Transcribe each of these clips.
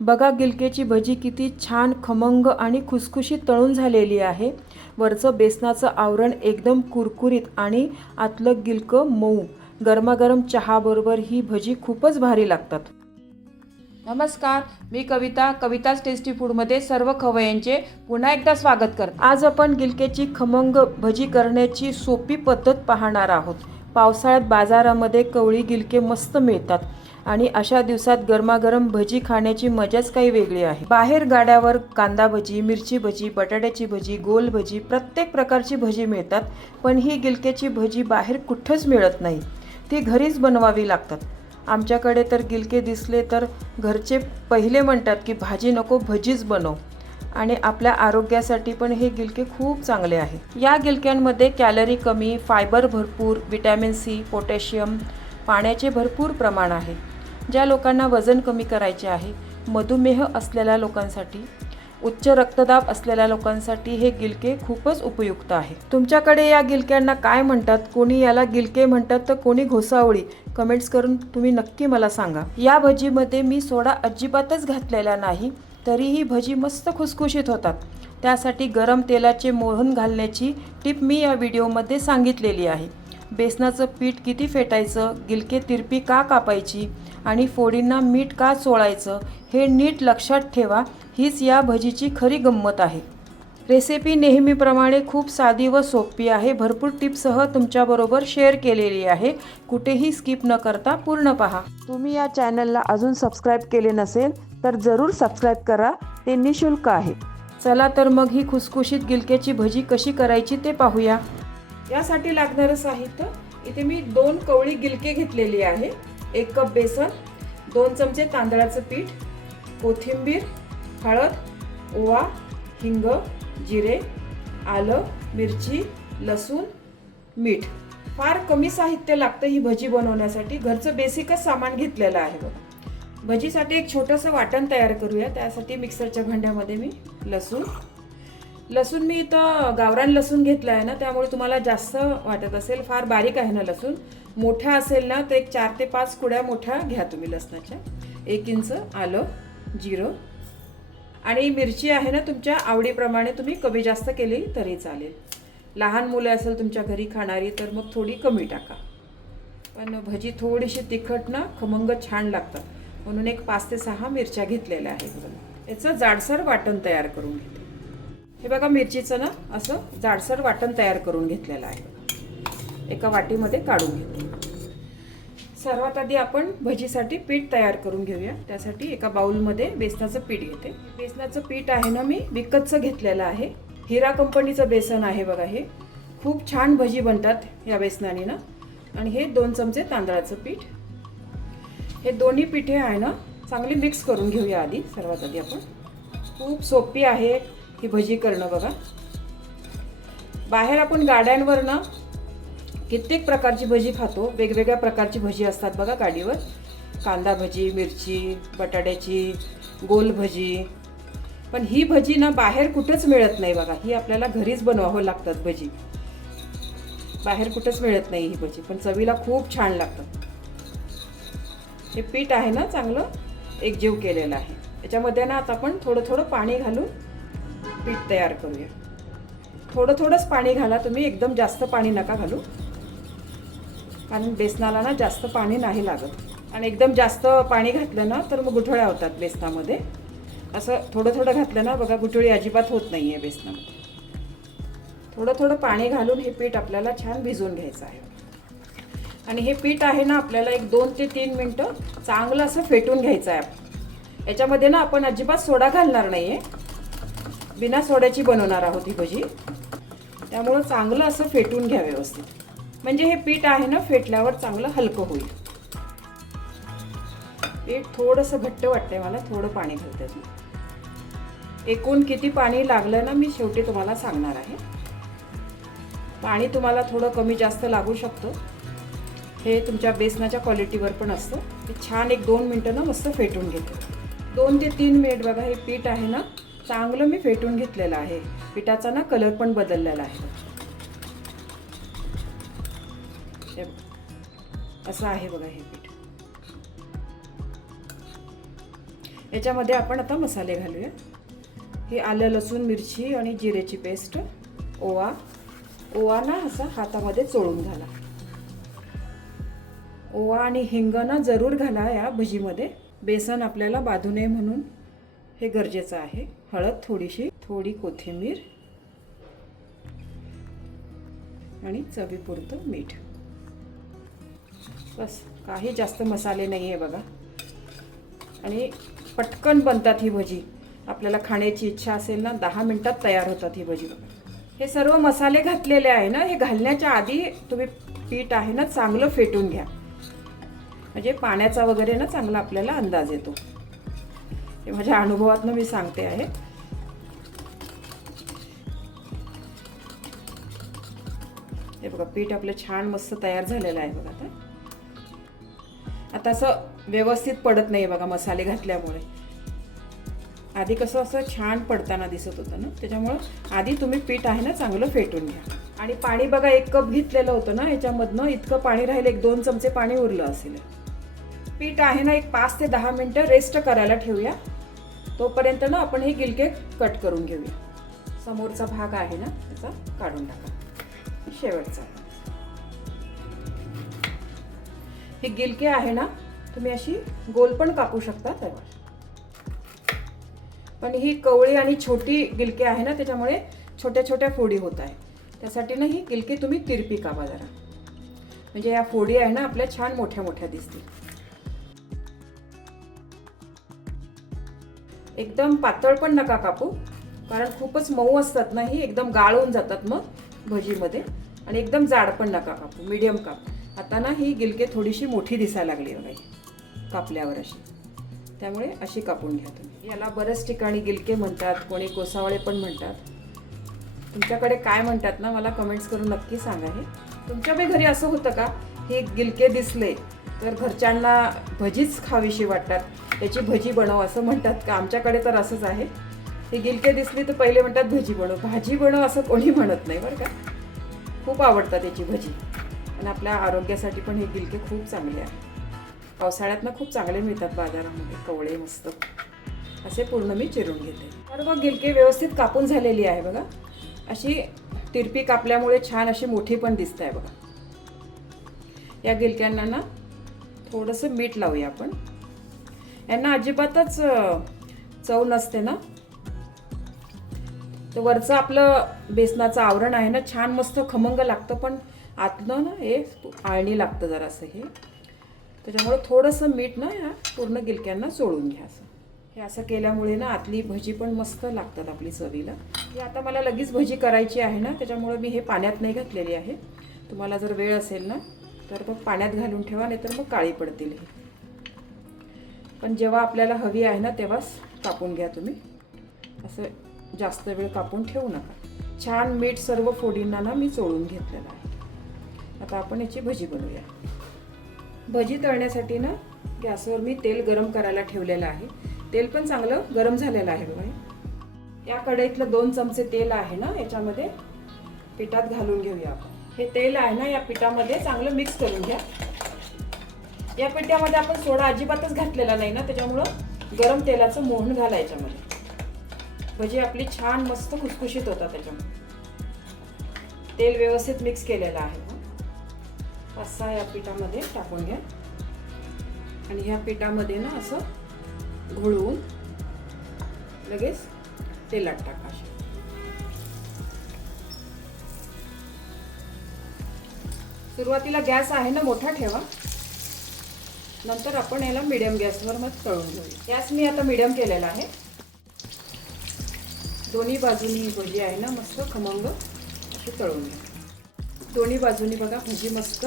बघा गिलक्याची भजी किती छान खमंग आणि खुसखुशीत तळून झालेली आहे। वरचं बेसनाचं आवरण एकदम कुरकुरीत आणि आतलं गिलकं मऊ। गरमागरम चहाबरोबर ही भजी खूपच भारी लागतात। नमस्कार, मी कविताच टेस्टी फूडमध्ये सर्व खवय्यांचे पुन्हा एकदा स्वागत करते। आज आपण गिलक्याची खमंग भजी करण्याची सोपी पद्धत पाहणार आहोत। पावसाळ्यात बाजारामध्ये कवळी गिलके मस्त मिळतात आणि अशा दिवसात गरमागरम भजी खाण्याची मजाच काही वेगळी आहे। बाहेर गाड्यावर कांदा भजी, मिरची भजी, बटाट्याची भजी, गोल भजी, प्रत्येक प्रकारची भजी मिळतात, पण ही गिलक्याची भजी बाहेर कुठेच मिळत नाही। ती घरीच बनवावी लागतात। आमच्याकडे तर गिलके दिसले तर घरचे पहिले म्हणतात की भाजी नको भजीच बनव, आणि आपल्या आरोग्यासाठी पण हे गिलके खूप चांगले आहे। या गिलक्यांमध्ये कॅलरी कमी, फायबर भरपूर, विटॅमिन सी, पोटॅशियम, पाण्याचे भरपूर प्रमाण आहे। ज्या लोकांना वजन कमी करायचे आहे, मधुमेह असलेल्या लोकांसाठी, उच्च रक्तदाब असलेल्या लोकांसाठी हे गिलके खूपच उपयुक्त आहे। तुमच्याकडे या गिलक्यांना काय म्हणतात? कोणी याला गिलके म्हणतात तर कोणी घोसावळी। कमेंट्स करून तुम्ही नक्की मला सांगा। या भजीमध्ये मी सोडा अजिबातच घातलेला नाही, तरीही भजी मस्त खुसखुशीत होतात। त्यासाठी गरम तेलाचे मोहन घालण्याची टिप मी या व्हिडिओमध्ये सांगितलेली आहे। बेसनाचं पीठ किती फेटायचं, गिलके तिरपी का कापायची आणि फोडींना मीठ का चोळायचं हे नीट लक्षात ठेवा। हीच या भजीची खरी गंमत आहे। रेसिपी नेहमीप्रमाणे खूप साधी व सोपी आहे। भरपूर टिप्ससह तुमच्याबरोबर शेअर केलेली आहे। कुठेही स्किप न करता पूर्ण पहा। तुम्ही या चॅनलला अजून सबस्क्राईब केले नसेल तर जरूर सबस्क्राईब करा, ते निशुल्क आहे। चला तर मग ही खुसखुशीत गिलक्याची भजी कशी करायची ते पाहूया। यासाठी लागणारं साहित्य, इथे मी 2 कवळी गिलके घेतलेली आहे, 1 कप बेसन, 2 चमचे तांदळाचं पीठ, कोथिंबीर, हळद, ओवा, हिंग, जिरे, आलं, मिरची, लसूण, मीठ। फार कमी साहित्य लागतं ही भजी बनवण्यासाठी। घरचं बेसिकच सामान घेतलेलं आहे बघा। भजीसाठी एक छोटंसं वाटण तयार करूया। त्यासाठी मिक्सरच्या भांड्यामध्ये मी लसूण मी इथं गावरान लसूण घेतला आहे ना, त्यामुळे तुम्हाला जास्त वाटत असेल। फार बारीक आहे ना लसूण, मोठा असेल ना तर एक 4 ते 5 कुड्या मोठ्या घ्या तुम्ही लसणाच्या। 1 इंच आलं, जिरं आणि मिरची आहे ना तुमच्या आवडीप्रमाणे, तुम्ही कमी जास्त केली तरी चालेल। लहान मुलं असेल तुमच्या घरी खाणारी तर मग थोडी कमी टाका, पण भजी थोडीशी तिखट ना खमंग छान लागतात, म्हणून एक 5 ते 6 मिरच्या घेतलेल्या आहेत। याचं जाडसर वाटण तयार करून घेते। हे बघा, मिरचीचं ना असं जाडसर वाटण तयार करून घेतलेलं आहे। एका वाटीमध्ये काढून घेते। सर्वात आधी आपण भजीसाठी पीठ तयार करून घेऊया। त्यासाठी एका बाउलमध्ये बेसनाचं पीठ घेते। बेसनाचं पीठ आहे ना मी विकतचं घेतलेलं आहे, हिरा कंपनीचं बेसन आहे बघा। हे खूप छान भजी बनतात या बेसनाने ना। आणि हे 2 चमचे तांदळाचं पीठ, हे दोन्ही पिठे आहे ना चांगली मिक्स करून घेऊया आधी। सर्वात आधी आपण, खूप सोपी आहे ही भजी करणं बघा। बाहेर आपण गाड्यांवर ना कित्येक प्रकारची भजी खातो, वेगवेगळ्या प्रकारची भजी असतात बघा गाडीवर। कांदा भजी, मिरची, बटाट्याची, गोल भजी, पण ही भजी ना बाहेर कुठेच मिळत नाही बघा। ही आपल्याला घरीच बनवावं लागतात भजी, बाहेर कुठेच मिळत नाही ही भजी, पण चवीला खूप छान लागतात। हे पीठ आहे ना चांगलं एकजीव केलेलं आहे। याच्यामध्ये ना आता आपण थोडं थोडं पाणी घालून पीठ तयार करूया। थोडं थोडंच पाणी घाला तुम्ही, एकदम जास्त पाणी नका घालू, कारण बेसनाला ना जास्त पाणी नाही लागत। आणि एकदम जास्त पाणी घातलं ना तर मग गुठळ्या होतात बेसनामध्ये। असं थोडं थोडं घातलं ना बघा, गुठळी अजिबात होत नाही आहे बेसनामध्ये। थोडं थोडं पाणी घालून हे पीठ आपल्याला छान भिजवून घ्यायचं आहे। आणि हे पीठ आहे ना आपल्याला एक 2 ते 3 मिनटं चांगलं असं फेटून घ्यायचं आहे। याच्यामध्ये ना आपण अजिबात सोडा घालणार नाही आहे, बिना सोड्याची बनवणार आहोत ही भजी, त्यामुळं चांगलं असं फेटून घ्या व्यवस्थित, म्हणजे हे पीठ आहे ना फेटल्यावर चांगलं हलकं होईल। पीठ थोडंसं घट्ट वाटतंय मला, थोडं पाणी घालते मी। एकूण किती पाणी लागलं ना मी शेवटी तुम्हाला सांगणार आहे। पाणी तुम्हाला थोडं कमी जास्त लागू शकतो, हे तुमच्या बेसनाच्या क्वालिटीवर पण असतं। हे छान एक 2 मिनटं ना मस्त फेटून घेते। 2 ते 3 मिनिट बघा, हे पीठ आहे ना चांगलं मी फेटून घेतलेलं आहे। पिठाचा ना कलर पण बदललेला आहे, असं आहे बघा हे पीठ। याच्यामध्ये आपण आता मसाले घालूया. ही आलं लसूण मिरची आणि जिरेची पेस्ट, ओवा ना असा हातामध्ये चोळून घाला. ओवा आणि हिंग ना जरूर घाला या भजीमध्ये. बेसन आपल्याला बाधू नये म्हणून हे गरजेचं आहे. हळद थोडीशी, थोडी कोथिंबीर आणि चवीपुरतं मीठ. बस, काही जास्त मसाले नाही आहे बघा. आणि पटकन बनतात ही भजी. आपल्याला खाण्याची इच्छा असेल ना 10 मिनिटात तयार होतात ही भजी बघा. हे सर्व मसाले घातलेले आहे ना, हे घालण्याच्या आधी तुम्ही पीठ आहे ना चांगलं फेटून घ्या. म्हणजे पाण्याचा वगैरे ना चांगला आपल्याला अंदाज येतो. हे माझ्या अनुभवातनं मी सांगते आहे. हे बघा पीठ आपलं छान मस्त तयार झालेलं आहे बघा. आता असं व्यवस्थित पडत नाही बघा मसाले घातल्यामुळे. आधी कसं असं छान पडताना दिसत होतं ना, त्याच्यामुळं आधी तुम्ही पीठ आहे ना चांगलं फेटून घ्या. आणि पाणी बघा 1 कप घेतलेलं होतं ना, याच्यामधनं इतकं पाणी राहिलं, 1-2 चमचे पाणी उरलं असेल. पीठ आहे ना एक 5 ते 10 मिनटं रेस्ट करायला ठेवूया. तोपर्यंत ना आपण हे गिलके कट करून घेऊया. समोरचा भाग आहे ना त्याचा काढून टाका. शेवटचा हे गिलके आहे ना तुम्ही अशी गोल पण कापू शकता त्यावर. पण ही कवळी आणि छोटी गिलके आहे ना, त्याच्यामुळे छोट्या छोट्या फोडी होत आहे. त्यासाठी ना ही गिलके तुम्ही तिरपी कापा जरा, म्हणजे या फोडी आहे ना आपल्या छान मोठ्या मोठ्या दिसतील. एकदम पातळ पण नका कापू, कारण खूपच मऊ असतात ना, ही एकदम गाळून जातात मग भजीमध्ये. आणि एकदम जाड पण नका कापू, मीडियम काप. आता ना ही गिलके थोडीशी मोठी दिसायला लागली बघा कापल्यावर अशी, त्यामुळे अशी कापून घ्या तुम्ही. याला बऱ्याच ठिकाणी गिलके म्हणतात, कोणी गोसावळे पण म्हणतात. तुमच्याकडे काय म्हणतात ना मला कमेंट्स करून नक्की सांगा. हे तुमच्या बी घरी असं होतं का, हे गिलके दिसले तर घरच्यांना भजीच खावीशी वाटतात, त्याची भजी बनव असं म्हणतात का? आमच्याकडे तर असंच आहे. हे गिलके दिसली तर पहिले म्हणतात भजी बनव, भाजी बनव असं कोणी म्हणत नाही बरं का. खूप आवडतात त्याची भजी. आणि आपल्या आरोग्यासाठी पण हे गिलके खूप चांगले आहे. पावसाळ्यात ना खूप चांगले मिळतात बाजारामध्ये, कवळे मस्त असे पूर्ण मी चिरून घेते. सर्व गिलके व्यवस्थित कापून झालेली आहे बघा. अशी तिरपी कापल्यामुळे छान अशी मोठी पण दिसत आहे बघा. या गिलक्यांना ना थोडंसं मीठ लावूया आपण. यांना अजिबातच चव नसते ना, तर वरचं आपलं बेसनाचं आवरण आहे ना छान मस्त खमंग लागतं, पण आतलं ना हे आळणी लागतं जरासं हे. त्याच्यामुळे थोडंसं मीठ ना या पूर्ण गिलक्यांना चोळून घ्या. असं हे असं केल्यामुळे ना आतली भजी पण मस्त लागतात आपली चवीला. ही आता मला लगेच भजी करायची आहे ना, त्याच्यामुळे मी हे पाण्यात नाही घातलेली आहे. तुम्हाला जर वेळ असेल ना तर मग पाण्यात घालून ठेवा, नाहीतर मग काळी पडतील हे. पण जेव्हा आपल्याला हवी आहे ना तेव्हाच कापून घ्या तुम्ही. असं जास्त वेळ कापून ठेवू नका. छान मीठ सर्व फोडींना ना मी चोळून घेतलेलं आहे. आता आपण याची भजी बनवूया. भजी तळण्यासाठी ना गॅसवर मी तेल गरम करायला ठेवलेलं आहे. तेल पण चांगलं गरम झालेलं आहे बघा. या कढईतलं 2 चमचे तेल आहे ना याच्यामध्ये पिठात घालून घेऊया आपण. हे तेल आहे ना या पिठामध्ये चांगलं मिक्स करून घ्या. या पिठामध्ये आपण सोडा अजिबातच घातलेला नाही ना, त्याच्यामुळं गरम तेलाचं मोहन घाला याच्यामध्ये. भजी आपली छान मस्त खुसखुशीत होतात त्याच्यामुळे. तेल व्यवस्थित मिक्स केलेलं आहे. 5-6 या पिठामध्ये टाकून घ्या. आणि ह्या पिठामध्ये ना असं घोळवून लगेच तेलात टाका. सुरुवातीला गॅस आहे ना मोठा ठेवा, नंतर आपण याला मीडियम गॅसवर मग तळून घेऊया. गॅस मी आता मीडियम केलेला आहे. दोन्ही बाजूनी भजी आहे ना मस्त खमंग अशी तळून घ्या. दोन्ही बाजूनी बघा भजी मस्त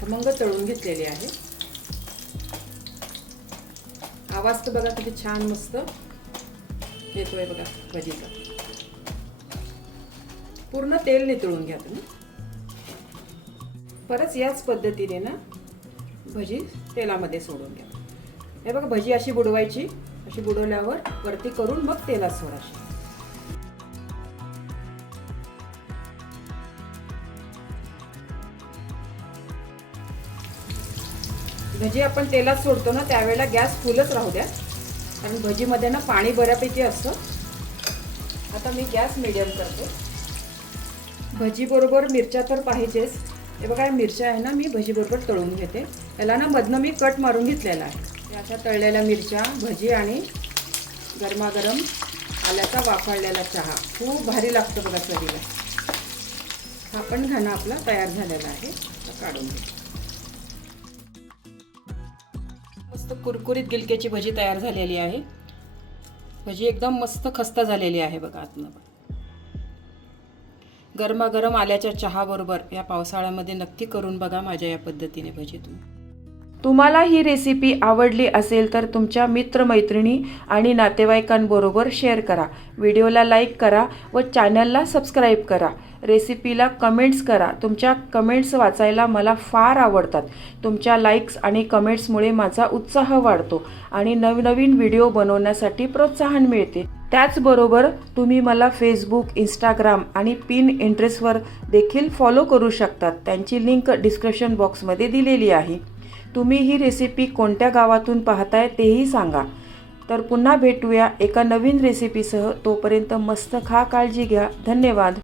खमंग तळून घेतलेली आहे. आवाज तर बघा किती छान मस्त येतोय बघा भजीचा. पूर्ण तेल नितळून घ्या तुम्ही. परत याच पद्धतीने ना भजी तेलामध्ये सोडून घ्या. हे बघा भजी अशी बुडवायची, अशी बुडवल्यावर वरती करून मग तेलात सोडायची. भजी आपण तेलात सोडतो ना त्यावेळेला गॅस फुलच राहू द्या. कारण भजीमध्ये ना पाणी बऱ्यापैकी असतं. आता मी गॅस मिडियम करते. भजीबरोबर मिरच्या तर पाहिजेच. हे बघा मिरच्या आहे ना, मी भजीबरोबर तळून घेते. याला ना मधनं मी कट मारून घेतलेला आहे. अशा तळलेल्या मिरच्या, भजी आणि गरमागरम आल्याचा वाफाळलेला चहा खूप भारी लागतं बघा चवीला. हा पण घाणा आपला तयार झालेला आहे. काढून घे. मस्त कुरकुरीत गिलक्याची भजी तयार झालेली आहे. भजी एकदम मस्त खस्ता झालेली आहे बघा आतनं. गरमागरम आल्याच्या चहाबरोबर या पावसाळ्यामध्ये नक्की करून बघा माझ्या या पद्धतीने भजी तुम्ही. तुम्हाला ही रेसिपी आवडली असेल तर तुमच्या मित्रमैत्रिणी आणि नातेवाईकांबरोबर शेअर करा. व्हिडिओला लाईक करा व चॅनलला सबस्क्राईब करा. रेसिपीला कमेंट्स करा. तुमच्या कमेंट्स वाचायला मला फार आवडतात. तुमच्या लाईक्स आणि कमेंट्समुळे माझा उत्साह वाढतो आणि नवनवीन व्हिडिओ बनवण्यासाठी प्रोत्साहन मिळते. त्याचबरोबर तुम्ही मला फेसबुक, इंस्टाग्राम आणि पिनइंटरेस्टवर देखील फॉलो करू शकतात. त्यांची लिंक डिस्क्रिप्शन बॉक्समध्ये दिलेली आहे. तुम्ही ही रेसिपी कोणत्या गावातून पाहताय तेही सांगा. तर पुन्हा भेटूया एका नवीन रेसिपीसह. तोपर्यंत मस्त खा, काळजी घ्या. धन्यवाद.